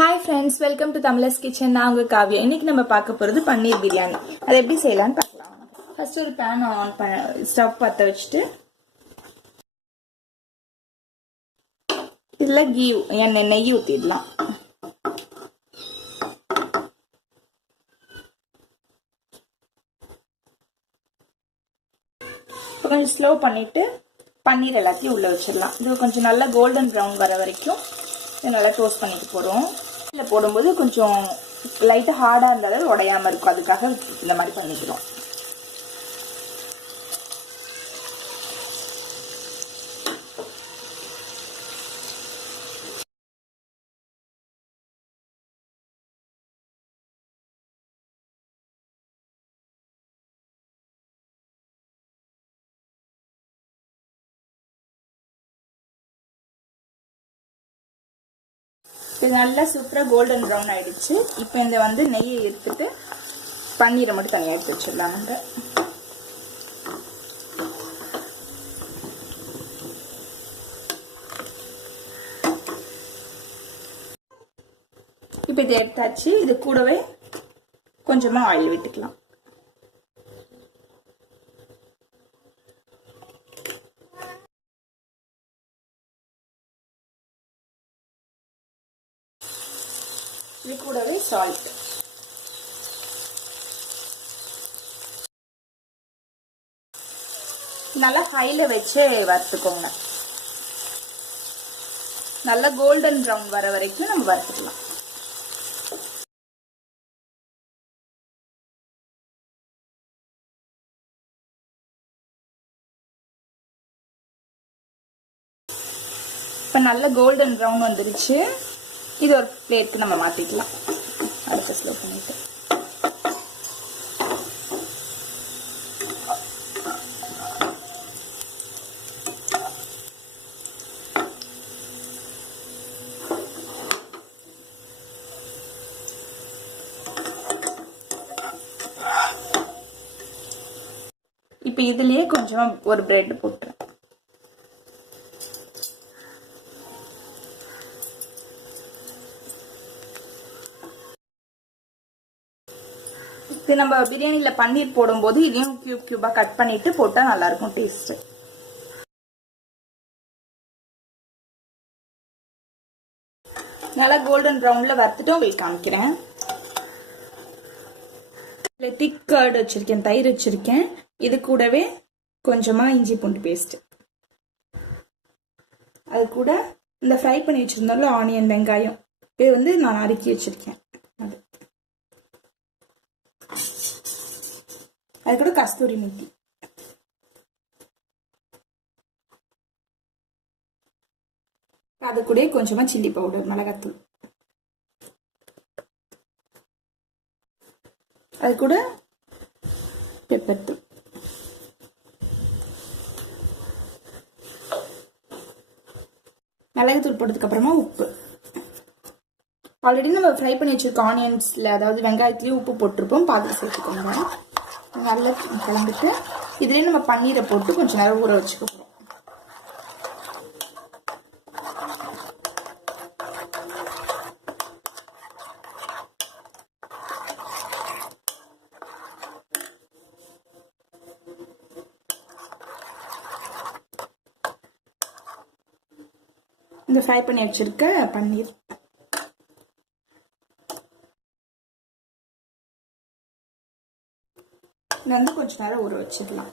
Hi friends, welcome to Tamla's Kitchen. நான் உங்க காவியா. இன்னைக்கு நம்ம பார்க்க போறது பன்னீர் பிரியாணி. அதை எப்படி செய்யலாம்னு பார்க்கலாம். ஃபர்ஸ்ட் ஒரு pan ஆன் ஸ்டவ் பத்த வச்சிட்டு இதுல நெய் ஊத்திடலாம். கொஞ்சம் ஸ்லோ பண்ணிட்டு பன்னீர் எல்லாத்தையும் உள்ள வச்சிடலாம். இது கொஞ்சம் நல்லா கோல்டன் ப்ரௌன் வர வரைக்கும் நல்லா டோஸ்ட் பண்ணிட்டு போறோம். இதுல போடும்போது கொஞ்சம் லைட்டா ஹார்டா இருந்தாலும் உடையாம இருக்கும். அதுக்காக இந்த மாதிரி பண்ணிக்கிறோம். இது நல்லா சூப்பரா கோல்டன் ப்ரௌன் ஆயிடுச்சு. இப்போ இந்த நெய்யை எடுத்துட்டு பன்னீரை மட்டும் தனியாக எடுத்து வச்சிடலாம். நம்ம இப்போ இதை எடுத்தாச்சு. இது கூடவே கொஞ்சமா ஆயில் விட்டுக்கலாம். இது கூடவே சால்ட், நல்லா ஹைல வச்சு வறுத்துக்கோங்க. நல்லா கோல்டன் ப்ரௌன் வர வரைக்கும் நம்ம வறுத்துக்கலாம். இப்ப நல்ல கோல்டன் ப்ரௌன் வந்துருச்சு. இது ஒரு பிளேட்க்கு நம்ம மாத்திக்கலாம். அடுத்து ஸ்லோ பண்ணிட்டு இப்ப இதுலயே கொஞ்சம் ஒரு பிரெட் போட்டுறேன். நம்ம பிரியாணில பன்னீர் போடும்போது இதையும் கியூப் கியூபா கட் பண்ணிட்டு போட்டா நல்லா இருக்கும் டேஸ்ட். நல்லா கோல்டன் ப்ரௌன்ல வறுத்துட்டு உங்களுக்கு காமிக்கிறேன். திக் கர்ட் வச்சிருக்கேன், தயிர் வச்சிருக்கேன். இது கூடவே கொஞ்சமா இஞ்சி பூண்டு பேஸ்ட், அது கூட இந்த ஃப்ரை பண்ணி வச்சிருந்தோம்ல ஆனியன் வெங்காயம், இது நான் நறுக்கி வச்சிருக்கேன். அது கூட கஸ்தூரி மெத்தி, அது கூட கொஞ்சமா சில்லி பவுடர், மிளகாத்தூள், அது கூட பெப்பர் தூள், மிளகாத்தூள் போட்டதுக்கு அப்புறமா உப்பு. ஆல்ரெடி நம்ம ஃப்ரை பண்ணி வச்சிருக்க ஆனியன்ஸ்ல, அதாவது வெங்காயத்துலயும் உப்பு போட்டிருப்போம், பார்த்து சேர்த்துக்கோங்க. நல்லா கலந்துட்டு இதுலயே நம்ம பன்னீரை போட்டு கொஞ்ச நேரம் ஊற வச்சுக்க போறோம். இந்த ஃப்ரை பண்ணி வச்சிருக்க பன்னீர் கொஞ்ச நேரம் ஊற வச்சிடலாம்.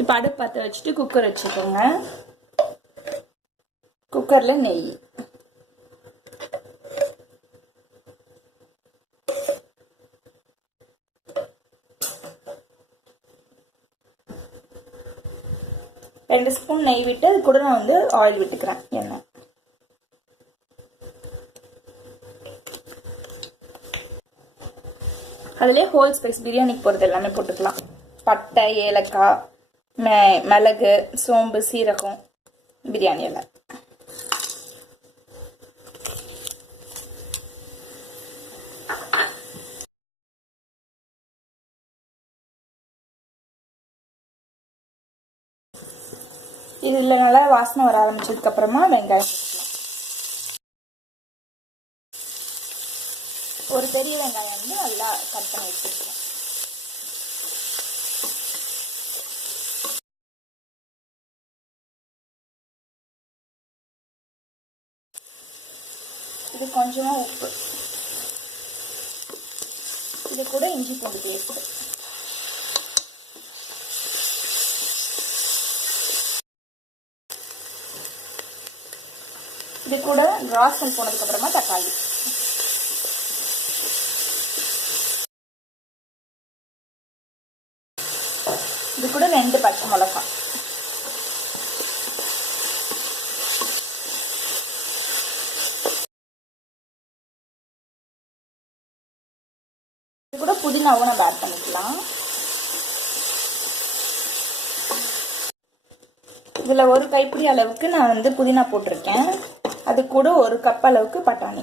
இப்ப அடுப்பு பத்த வச்சுட்டு குக்கர் வச்சுக்கோங்க. குக்கர்ல நெய், ரெண்டு ஸ்பூன் நெய் விட்டு அது கூட நான் ஆயில் விட்டுக்கிறேன். எண்ணெய் அதுலயே ஹோல் ஸ்பைஸ் பிரியாணிக்கு போறது எல்லாமே போட்டுக்கலாம். பட்டை, ஏலக்காய், மிளகு, சோம்பு, சீரகம், பிரியாணி எல்லாம். இதில் நல்லா வாசனை வர ஆரம்பிச்சதுக்கப்புறமா வெங்காயம் ஒரு பெரிய வெங்காயம் வந்து நல்லா கட் பண்ணி வச்சுருக்கேன். இது கொஞ்சமாக உப்பு, இது கூட இஞ்சி பூண்டு பேஸ்ட், இது கூட ராஸ்மல் போனதுக்கப்புறமா தக்காளி, இது கூட 2 பச்சை மிளகாய், இது கூட புதினாவும் நம்ம ஆட் பண்ணிக்கலாம். இதில் ஒரு கைப்பிடி அளவுக்கு நான் வந்து புதினா போட்டிருக்கேன். அது கூட 1 கப் அளவுக்கு பட்டாணி,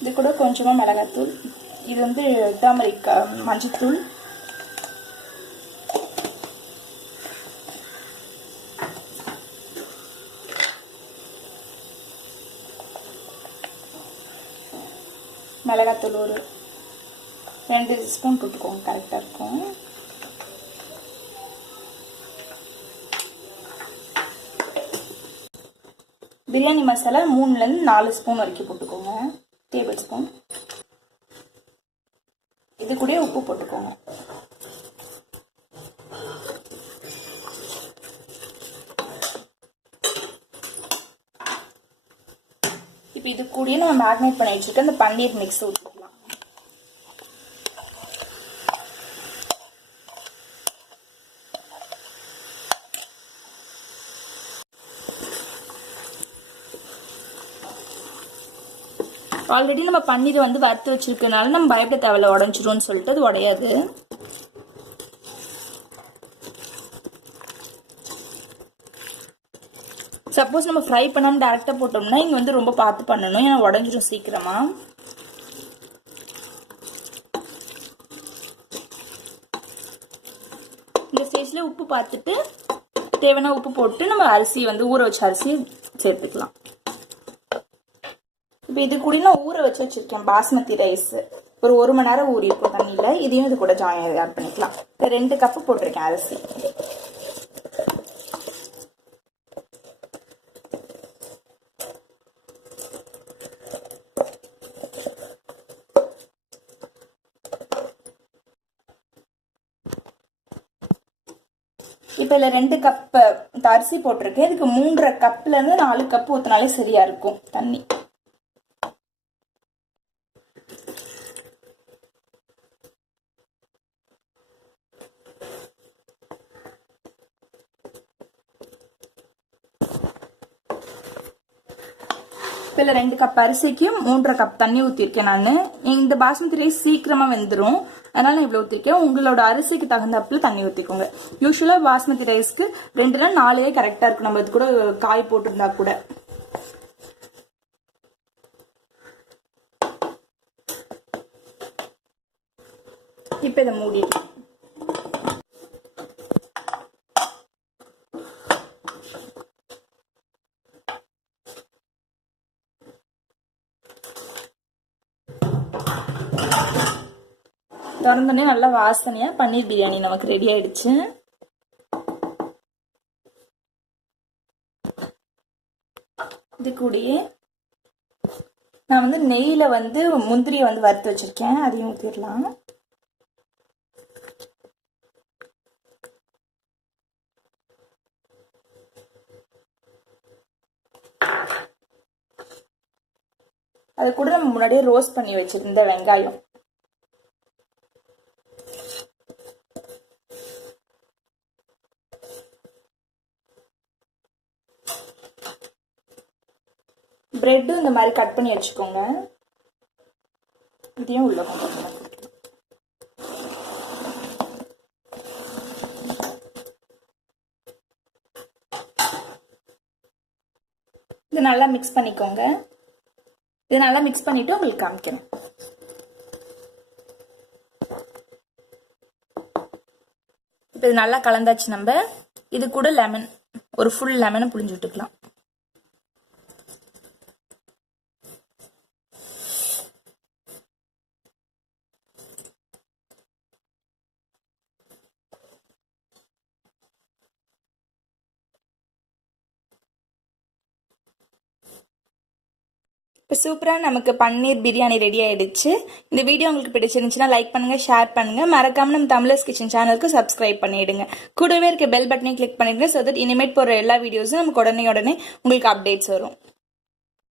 இது கூட கொஞ்சமாக மிளகாத்தூள், இது வந்து டர்மரிக் மஞ்சத்தூள், மிளகாத்தூள் ஒரு 2 ஸ்பூன் போட்டுக்கோங்க, கரெக்டாக இருக்கும். பிரியாணி மசாலா 3லேருந்து 4 ஸ்பூன் வரைக்கும் போட்டுக்கோங்க, டேபிள் ஸ்பூன். இது கூட உப்பு போட்டுக்கோங்க. இப்போ இது கூடயே நம்ம மேரினேட் பண்ணி வச்சுருக்க அந்த பன்னீர் மிக்ஸ் ஊற்றிக்கலாம். ஆல்ரெடி நம்ம பன்னீரை வந்து வறுத்து வச்சிருக்கனால நம்ம பயப்பட தேவையில்ல உடஞ்சிரும்னு சொல்லிட்டு, அது உடையாது. சப்போஸ் நம்ம ஃப்ரை பண்ணாமல் டேரெக்டாக போட்டோம்னா இங்கே வந்து ரொம்ப பார்த்து பண்ணணும், ஏன்னா உடஞ்சிரும் சீக்கிரமா. இந்த ஸ்டேஜில் உப்பு பார்த்துட்டு தேவையான உப்பு போட்டு நம்ம அரிசி வந்து ஊற வச்ச அரிசி சேர்த்துக்கலாம். இப்போ இது கூட நான் ஊற வச்சு வச்சுருக்கேன் பாஸ்மதி ரைஸ், ஒரு 1 மணி நேரம் ஊறி இருக்கும் தண்ணியில். இதையும் இது கூட ஜாயின் ஆட் பண்ணிக்கலாம். 2 கப்பு போட்டிருக்கேன் அரிசி. இப்போ இதில் 2 கப்பு அரிசி போட்டிருக்கேன். இதுக்கு 3.5 கப்லேருந்து 4 கப்பு ஊற்றினாலே சரியா இருக்கும் தண்ணி. இப்போ 2 கப் அரிசிக்கு 3.5 கப் தண்ணி ஊற்றிருக்கேன் நான். இந்த பாஸ்மதி ரைஸ் சீக்கிரமாக வெந்துடும், அதனால நான் இவ்வளோ ஊற்றிருக்கேன். உங்களோட அரிசிக்கு தகுந்தப்பில் தண்ணி ஊற்றிக்கோங்க. யூஸ்வலாக பாஸ்மதி ரைஸ்க்கு 2ல 4 கரெக்டாக இருக்கும், நம்ம இது கூட காய் போட்டிருந்தா கூட. இப்போ இதை மூடிடுறேன். திறந்தோடனே நல்லா வாசனையா பன்னீர் பிரியாணி நமக்கு ரெடி ஆயிடுச்சு. இது கூடயே நான் வந்து நெய்யில வந்து முந்திரியை வந்து வறுத்து வச்சிருக்கேன், அதையும் ஊற்றிடலாம். அது கூட நம்ம முன்னாடியே ரோஸ்ட் பண்ணி வச்சிருந்த வெங்காயம், பிரெட் இந்த மாதிரி கட் பண்ணி வச்சுக்கோங்க. இதையும் உள்ள இது நல்லா மிக்ஸ் பண்ணிக்கோங்க. இது நல்லா மிக்ஸ் பண்ணிட்டு உங்களுக்கு காமிக்கிறேன். இப்போ இது நல்லா கலந்தாச்சு. நம்ம இது கூட லெமன், ஒரு ஃபுல் லெமனை புழிஞ்சு விட்டுக்கலாம். இப்போ சூப்பராக நமக்கு பன்னீர் பிரியாணி ரெடி ஆயிடுச்சு. இந்த வீடியோ உங்களுக்கு பிடிச்சிருந்துச்சுன்னா லைக் பண்ணுங்க, ஷேர் பண்ணுங்க, மறக்காம நம்ம தமிழர்ஸ் கிச்சன் சேனலுக்கு சப்ஸ்கிரைப் பண்ணிடுங்க. கூடவே இருக்க பெல் பட்டனையும் கிளிக் பண்ணிடுங்க. ஸோ தட் இனிமேட் போகிற எல்லா வீடியோஸும் நமக்கு உடனே உங்களுக்கு அப்டேட்ஸ் வரும்.